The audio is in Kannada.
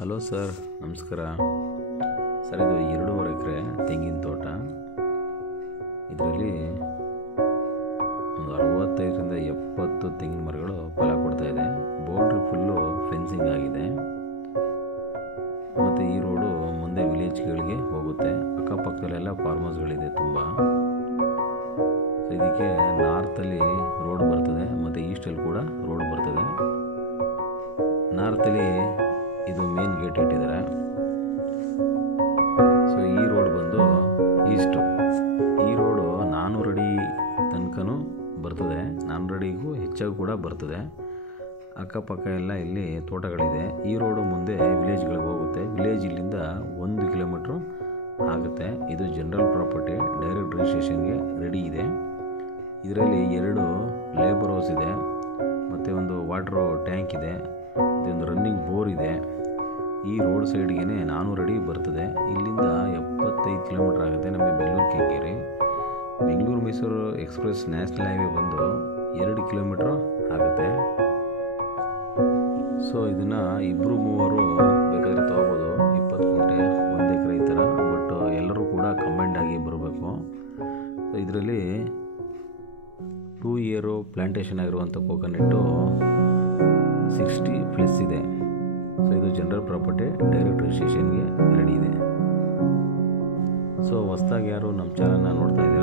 ಹಲೋ ಸರ್, ನಮಸ್ಕಾರ ಸರ್. ಇದು 2.5 ಎಕರೆ ತೆಂಗಿನ ತೋಟ. ಇದರಲ್ಲಿ ಒಂದು 65ರಿಂದ 70 ತೆಂಗಿನ ಮರಗಳು ಫಲ ಕೊಡ್ತಾ ಇದೆ. ಬೌಂಡ್ರಿ ಫುಲ್ಲು ಫೆನ್ಸಿಂಗ್ ಆಗಿದೆ ಮತ್ತು ಈ ರೋಡು ಮುಂದೆ ವಿಲೇಜ್ಗಳಿಗೆ ಹೋಗುತ್ತೆ. ಅಕ್ಕಪಕ್ಕದಲ್ಲೆಲ್ಲ ಫಾರ್ಮ್ ಹೌಸ್ಗಳಿದೆ ತುಂಬ. ಇದಕ್ಕೆ ನಾರ್ತಲ್ಲಿ ರೋಡ್ ಬರ್ತದೆ ಮತ್ತು ಈಸ್ಟಲ್ಲಿ ಕೂಡ ರೋಡ್ ಬರ್ತದೆ. ನಾರ್ತಲ್ಲಿ ಇದು ಮೇನ್ ಗೇಟ್ ಇಟ್ಟಿದ್ದಾರೆ. ಸೊ ಈ ರೋಡ್ ಬಂದು ಈಸ್ಟು. ಈ ರೋಡು 400 ಅಡಿ ತನಕನೂ ಬರ್ತದೆ, 400 ಅಡಿಗೂ ಹೆಚ್ಚಾಗಿ ಕೂಡ ಬರ್ತದೆ. ಅಕ್ಕಪಕ್ಕ ಎಲ್ಲ ಇಲ್ಲಿ ತೋಟಗಳಿದೆ. ಈ ರೋಡು ಮುಂದೆ ವಿಲೇಜ್ಗಳಿಗೆ ಹೋಗುತ್ತೆ. ವಿಲೇಜ್ ಇಲ್ಲಿಂದ 1 ಕಿಲೋಮೀಟ್ರು ಆಗುತ್ತೆ. ಇದು ಜನರಲ್ ಪ್ರಾಪರ್ಟಿ, ಡೈರೆಕ್ಟ್ ರಿಜಿಸ್ಟ್ರೇಷನ್ಗೆ ರೆಡಿ ಇದೆ. ಇದರಲ್ಲಿ 2 ಲೇಬರ್ ಹೌಸ್ ಇದೆ ಮತ್ತು ಒಂದು ವಾಟ್ರು ಟ್ಯಾಂಕ್ ಇದೆ. ಇದೊಂದು ರನ್ನಿಂಗ್ ಬೋರ್ ಇದೆ. ಈ ರೋಡ್ ಸೈಡ್ಗೆ 400 ಅಡಿ ಬರ್ತದೆ. ಇಲ್ಲಿಂದ 75 ಕಿಲೋಮೀಟ್ರ್ ಆಗುತ್ತೆ ನಮಗೆ Bengaluru Kengeri. Bengaluru Mysuru express national highway ಬಂದು 2 ಕಿಲೋಮೀಟ್ರ್ ಆಗುತ್ತೆ. ಸೊ ಇದನ್ನು 2-3 ಬೇಕಾದರೆ ತೊಗೋಬೋದು. 20 ಗುಂಟೆ 1 ಎಕರೆ ಈ ಥರ. ಬಟ್ ಎಲ್ಲರೂ ಕೂಡ ಕಂಬೈಂಡ್ ಆಗಿ ಬರಬೇಕು. ಸೊ ಇದರಲ್ಲಿ 2 ಇಯರು ಪ್ಲ್ಯಾಂಟೇಷನ್ ಆಗಿರುವಂಥ ಕೋಕೋನಟ್ಟು 60+ ಇದೆ. ಸೊ ಇದು ಜನರಲ್ ಪ್ರಾಪರ್ಟಿ, ಡೈರೆಕ್ಟ್ ರಿಜಿಸ್ಟ್ರೇಷನ್ಗೆ ರೆಡಿ ಇದೆ. ಸೊ ಹೊಸ್ದಾಗಿ ಯಾರು ನಮ್ಮ ಚಾನಲ್ನ ನೋಡ್ತಾ ಇದ್ದಾರೆ